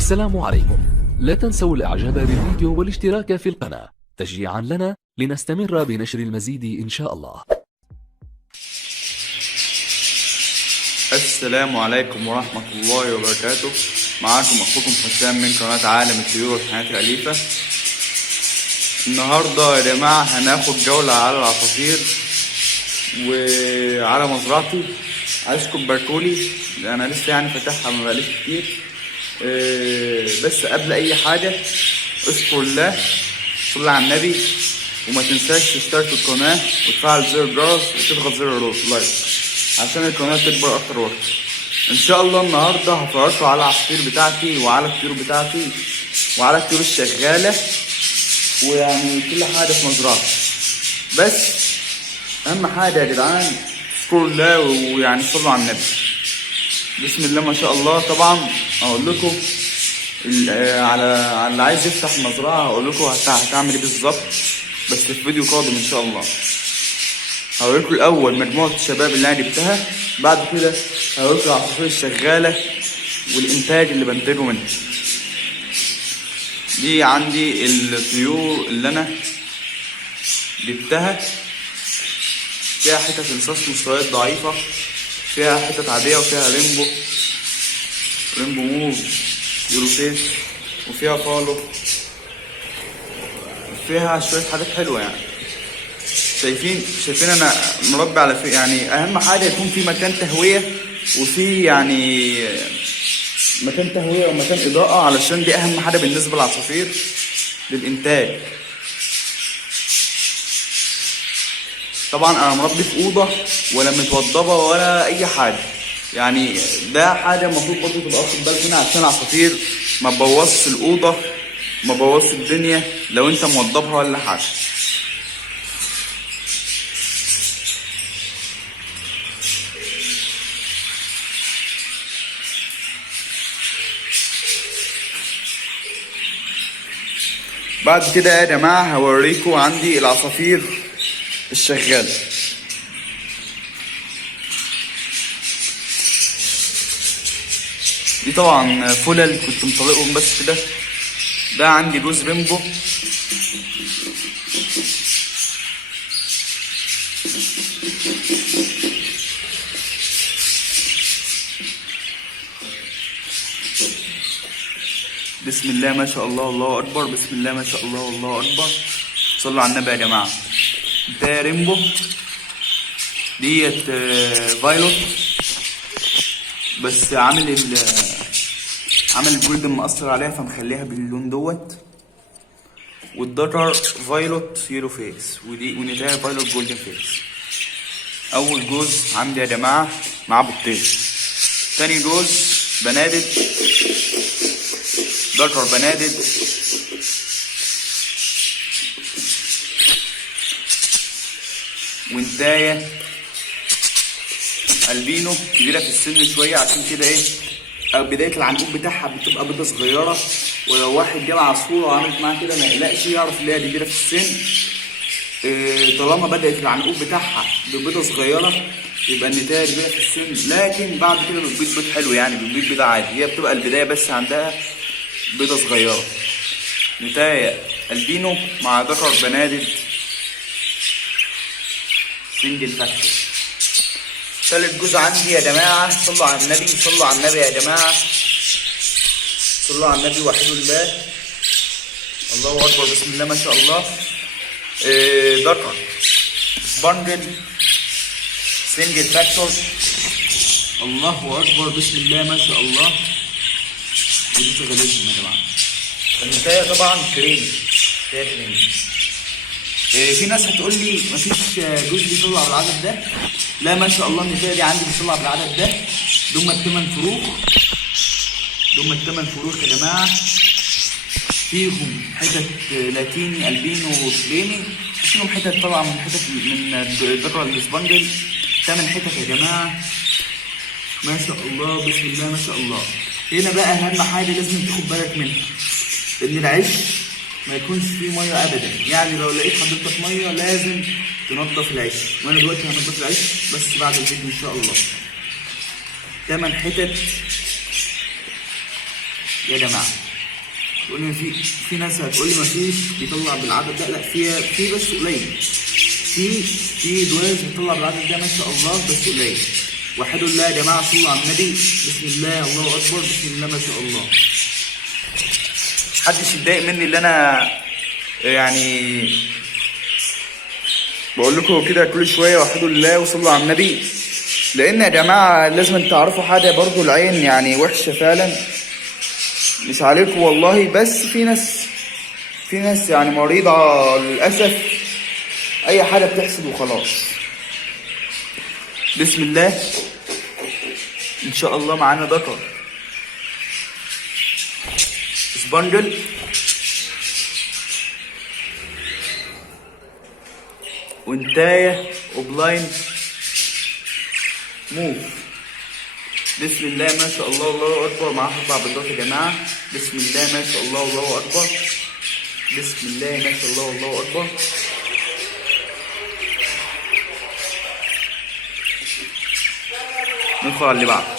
السلام عليكم. لا تنسوا الاعجاب بالفيديو والاشتراك في القناة تشجيعا لنا لنستمر بنشر المزيد ان شاء الله. السلام عليكم ورحمة الله وبركاته. معاكم أخوكم حسام من قناة عالم الطيور والحياة الأليفة. النهاردة يا جماعة هناخد جولة على العصافير وعلى مزرعتي. عايزكم تباركولي، أنا لسه يعني فاتحها مبقاليش كتير. بس قبل أي حاجة اذكر الله، صلي على النبي، وما تنساش تشترك في القناة وتفعل زر الجرس وتضغط زر اللايك عشان القناة تكبر أكتر وأكتر. إن شاء الله النهاردة هفرجكم على العصافير بتاعتي وعلى الطيور بتاعتي وعلى الطيور الشغالة ويعني كل حاجة في مزرعتي. بس أهم حاجة يا جدعان اذكروا الله ويعني صلوا على النبي. بسم الله ما شاء الله. طبعا أقول لكم على اللي عايز يفتح مزرعة هقول لكم هتعمل إيه بالظبط، بس في فيديو قادم إن شاء الله. هوريكم الأول مجموعة الشباب اللي أنا جبتها، بعد كده هوريكم العصافير الشغالة والإنتاج اللي بنتجه منها. دي عندي الطيور اللي أنا جبتها، فيها حتت انصاص مستويات ضعيفة، فيها حتت عادية، وفيها ريمبو موف، يوروفيس، وفيها فالو، وفيها شوية حاجات حلوة يعني. شايفين انا مربي على يعني اهم حاجه يكون في مكان تهويه، وفي يعني مكان تهويه ومكان اضاءه، علشان دي اهم حاجه بالنسبه للعصافير للانتاج. طبعا انا مربي في اوضه ولا متوضبه ولا اي حاجه، يعني ده حاجه المفروض برضه تبقى واخد بالك منها عشان العصافير ما تبوظش الاوضه، ما تبوظش الدنيا لو انت موضبها ولا حاجه. بعد كده يا جماعة هوريكم عندي العصافير الشغالة. دي طبعا فلل كنت مطلقهم بس كده. ده عندي جوز ريمبو، بسم الله ما شاء الله الله اكبر، بسم الله ما شاء الله الله اكبر، صلوا على النبي يا جماعه. ده ريمبو، ديت فايلوت، بس عامل الجولدن مأثر عليها فمخليها باللون دوت. والدكر فايلوت يلو فيس، ونتايا فايلوت جولدن فيس. اول جوز عندي يا جماعه مع بطيخ، تاني جوز بنادق، ذكر بنادق، وانتايه البينو كبيره في السن شويه، عشان كده ايه بدايه العنقود بتاعها بتبقى بيضه صغيره، ولو واحد جاب عصفوره وعملت معاها كده ما يقلقش، يعرف ان هي كبيره في السن. طالما بدات العنقود بتاعها ببيضه صغيره يبقى النتايه كبيره في السن، لكن بعد كده بتبيض بيض حلو، يعني بتبيض بيضه عادي. هي بتبقى البدايه بس عندها بيضة صغيرة. نتايا البينو مع ذكر بنادق سنجل فاكتور. ثالث جوز عندي يا جماعة، صلوا على النبي، صلوا على النبي يا جماعة، صلوا على النبي، وحدوا الله، الله أكبر، بسم الله ما شاء الله. ذكر سبانجل سنجل فاكتور، الله أكبر، بسم الله ما شاء الله. ودي شغالتهم يا جماعه. النتايه طبعا كريم، في ناس هتقول لي مفيش جوز بيطلع بالعدد ده. لا ما شاء الله النتايه دي عندي بتطلع بالعدد ده. دول الثمان فروخ يا جماعه، فيهم حتت لاتيني البينو وفليني، فيهم حتت طبعا من الذكر الاسبانجل، 8 حتت يا جماعه ما شاء الله، بسم الله ما شاء الله. هنا بقى اهم حاجه لازم تاخد بالك منها، ان العيش ما يكونش فيه ميه ابدا. يعني لو لقيت حضرتك ميه لازم تنضف العيش، وانا دلوقتي هنضف العيش بس بعد الفيديو ان شاء الله. 8 حتت يا جماعه. تقول لي في ناس هتقول لي مفيش بيطلع بالعدد ده، لا في بس قليل. في دواز بيطلع بالعدد ده ما شاء الله بس قليل. وحدوا الله يا جماعه، صلوا على النبي. بسم الله، الله اكبر، بسم الله ما شاء الله. محدش يتضايق مني اللي انا يعني بقول لكم كده كل شويه وحدوا الله وصلوا على النبي، لان يا جماعه لازم تعرفوا حاجه برضو، العين يعني وحشه فعلا، مش عليكم والله، بس في ناس يعني مريضه للاسف، اي حاجه بتحصل وخلاص. بسم الله ان شاء الله. معانا ذكر سبانجل وانتايه وبلاين موف. بسم الله ما شاء الله، الله اكبر. معاه 4 بيضات يا جماعه. بسم الله ما شاء الله، الله اكبر. بسم الله ما شاء الله، الله اكبر. ندخل على اللي بعده.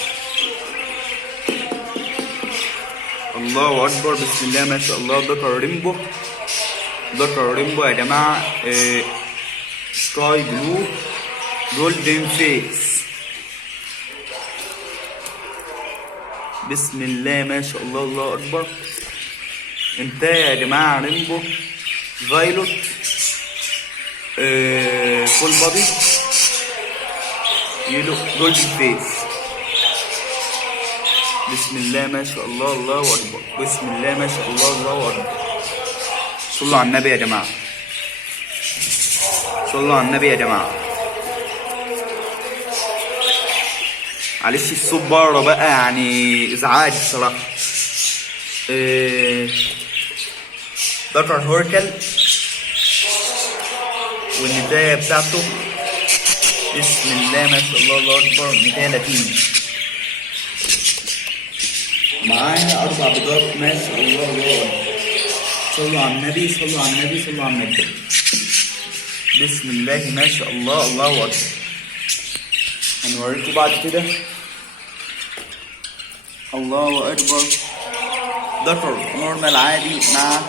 الله اكبر. بسم الله ما شاء الله. ذكر ريمبو، ذكر ريمبو يا جماعه. سكاي بلو جولدن فيس. بسم الله ما شاء الله، الله اكبر. انتايه يا جماعه ريمبو فايلوت فول بادي يلو جولدن فيس. بسم الله ما شاء الله، الله اكبر. بسم الله ما شاء الله، الله اكبر. صلوا على النبي يا جماعه، صلوا على النبي يا جماعه. معلش الصوت بره بقى يعني ازعاج الصراحه. ذكر هوركل والنتايه بتاعته. بسم الله ما شاء الله، الله اكبر. نتايه لاتيني. معانا 4 بيضات ما شاء الله، الله اكبر. صلوا على النبي، صلوا على النبي، صلوا على النبي. بسم الله ما شاء الله، الله اكبر. هنوريكم بعد كده. الله اكبر. ذكر نورمال عادي مع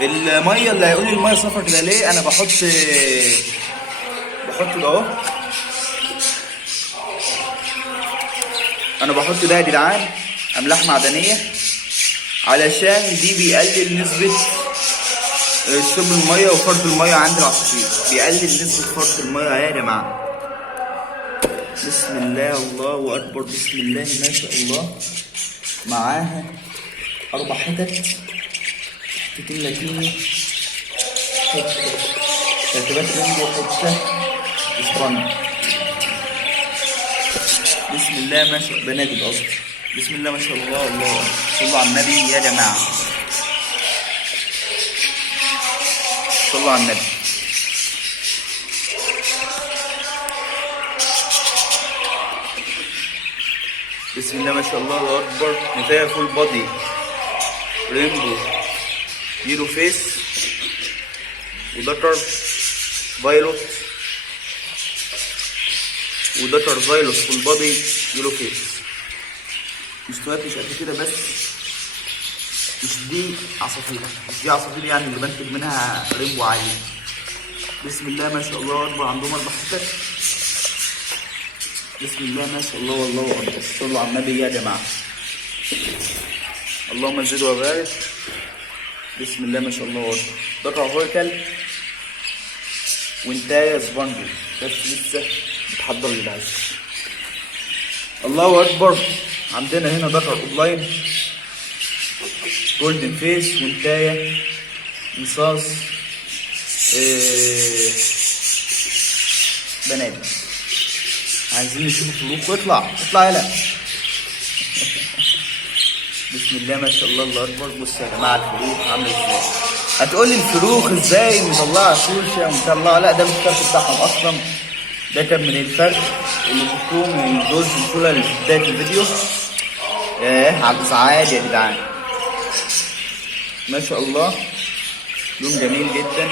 الميه. اللي هيقول لي الميه صفرا كده ليه، انا بحط ده اهو. انا بحط ده يا جدعان املاح معدنيه، علشان دي بيقلل نسبه شرب الميه وفرد الميه عند العصافير، بيقلل نسبه فرد الميه يا جماعه. بسم الله، الله اكبر. بسم الله ما شاء الله. معاها 4 حتت، حتتين لاتيني، حته ترتيبات رينبو، حته اسبرانج. بسم الله ما شاء الله. بنادل قصدي. بسم الله ما شاء الله، الله اكبر. صلوا على النبي يا جماعه، صلوا على النبي. بسم الله ما شاء الله، الله اكبر. نتايه فول بادي رينبو يلو فيس وذكر فايلوت وذكر فايلوت فول بادي يلو فيس. مستويات مش قد كده، بس مش دي عصافير، مش دي عصافير يعني اللي بنتج منها رينبو عالي. بسم الله ما شاء الله اكبر. عندهم 4 حتت. بسم الله ما شاء الله، والله اكبر. صلوا على النبي يا جماعه. اللهم زد وبارك. بسم الله ما شاء الله اكبر. ذكر هوركل وانتايه سبانجل، بس لسه بتحضر للعز. الله اكبر. عندنا هنا ذكر اونلاين جولدن فيس وانتايه مصاص بنادم. عايزين نشوف الفلوق. واطلع يلا. بسم الله ما شاء الله، الله اكبر. بصوا يا جماعه الفلوق عامله ازاي. هتقول لي الفلوق ازاي مطلعه شوشه ومطلعه؟ لا، ده مش الفرق بتاعهم اصلا، ده كان من الفرق اللي شفتوه من الجزء الاولى اللي في بدايه الفيديو. على الازعاج يا جدعان. ما شاء الله، لون جميل جدا.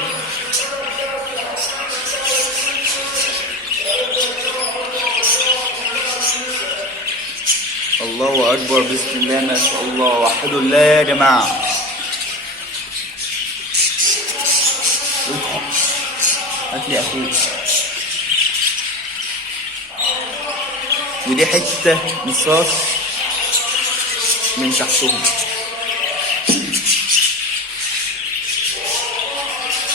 الله اكبر، بسم الله ما شاء الله، وحدوا الله يا جماعه. هات لي اخوك. ودي حته نصاص من تحتهم.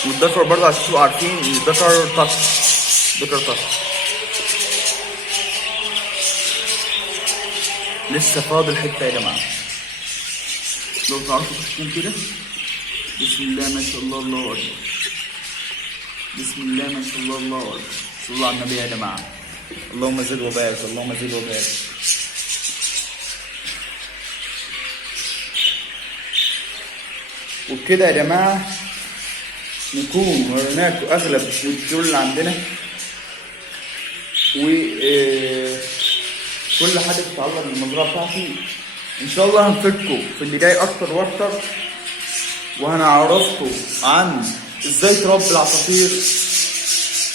والذكر برضه عشان تبقوا عارفين ان الذكر طش، ذكر طش. لسه فاضل حته يا جماعه. لو تعرفوا تحكم كده. بسم الله ما شاء الله، الله اكبر. بسم الله ما شاء الله، الله اكبر. صلوا على النبي يا جماعه. اللهم زد وبارك، اللهم زد وبارك. وبكده يا جماعه نكون وريناكم اغلب الطيور اللي عندنا، وكل حاجه تتعلق بالمزرعه بتاعتي. ان شاء الله هنفيدكم في اللي جاي اكتر واكتر، وهنعرفكم عن ازاي تربي العصافير،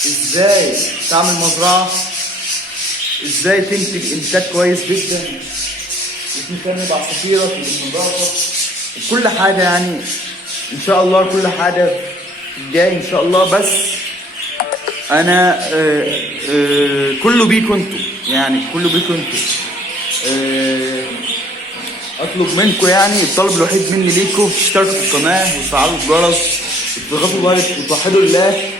ازاي تعمل مزرعه، ازاي تنتج انتاج كويس جدا وتهتم بعصافيرك وبالنظافه وكل حاجه. يعني ان شاء الله كل حاجه جاي ان شاء الله. بس انا كله بيكم انتوا، يعني كله بيكم انتوا. اطلب منكم، يعني الطلب الوحيد مني ليكم تشتركوا في القناه وتفعلوا الجرس وتضغطوا لايك وتوحدوا الله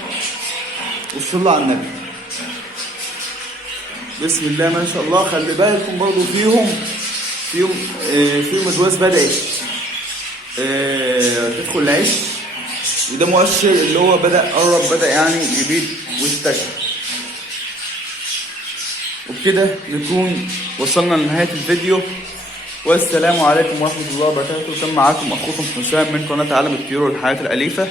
وتصلوا على النبي. بسم الله ما شاء الله. خلي بالكم برضو فيهم ادواس بدأت تدخل العيش، وده مؤشر اللي هو بدأ يعني يبيض ويستجد. وبكده نكون وصلنا لنهاية الفيديو، والسلام عليكم ورحمة الله وبركاته. كان معاكم أخوكم حسام من قناة عالم الطيور والحياة الأليفة.